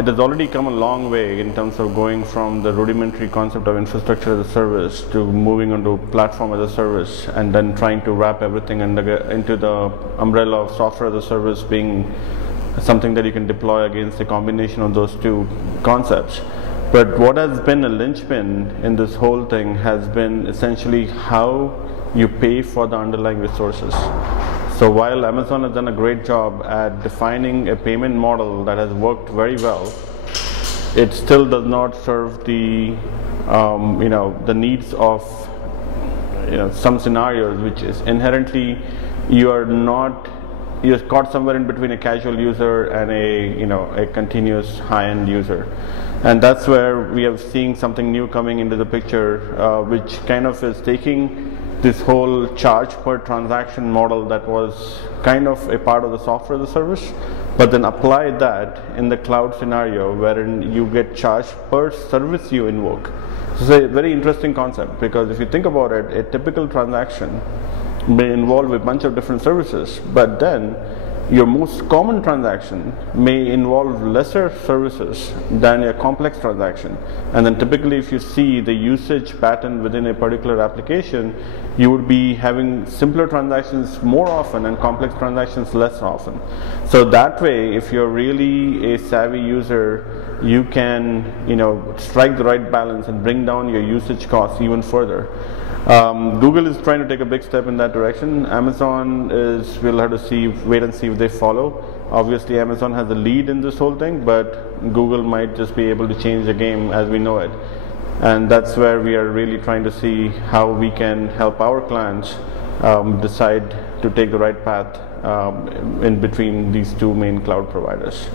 it has already come a long way in terms of going from the rudimentary concept of infrastructure as a service to moving onto platform as a service, and then trying to wrap everything into the umbrella of software as a service being something that you can deploy against a combination of those two concepts. But what has been a linchpin in this whole thing has been essentially how you pay for the underlying resources. So while Amazon has done a great job at defining a payment model that has worked very well, it still does not serve the the needs of some scenarios, which is inherently you're caught somewhere in between a casual user and a continuous high-end user. And that's where we are seeing something new coming into the picture, which kind of is taking this whole charge per transaction model that was kind of a part of the software as a service, but then apply that in the cloud scenario wherein you get charged per service you invoke. So it's a very interesting concept, because if you think about it, a typical transaction may involve a bunch of different services, but then your most common transaction may involve lesser services than a complex transaction. And then typically, if you see the usage pattern within a particular application, you would be having simpler transactions more often and complex transactions less often. So that way, if you're really a savvy user, you can strike the right balance and bring down your usage costs even further. Google is trying to take a big step in that direction. Amazon we'll have to wait and see if they follow. Obviously, Amazon has the lead in this whole thing, but Google might just be able to change the game as we know it. And that's where we are really trying to see how we can help our clients decide to take the right path in between these two main cloud providers.